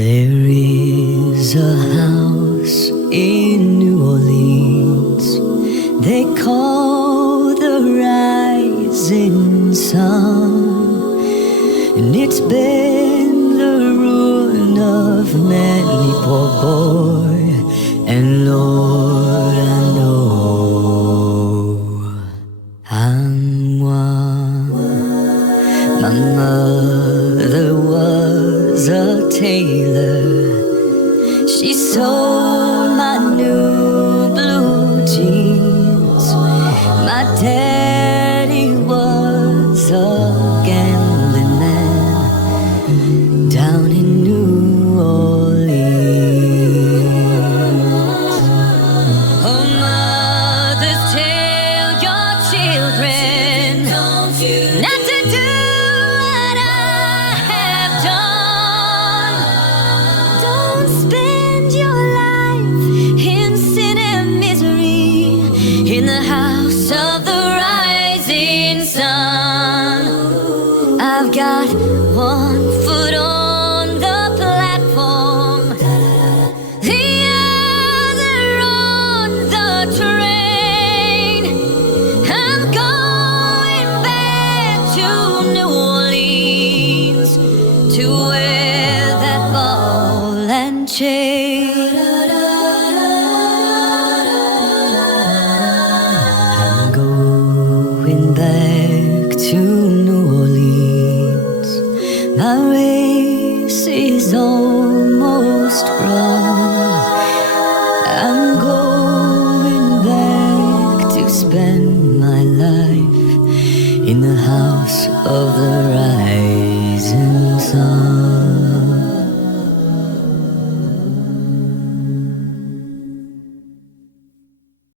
There is a house in New Orleans they call the rising sun, and it's been the ruin of many poor boy, and Lord, I know I'm one. My mother was a tailor. She sewed my new blue jeans. My daddy was a gambling man down in New Orleans. Oh, mothers, tell your children not to do what I have done. Don't spend your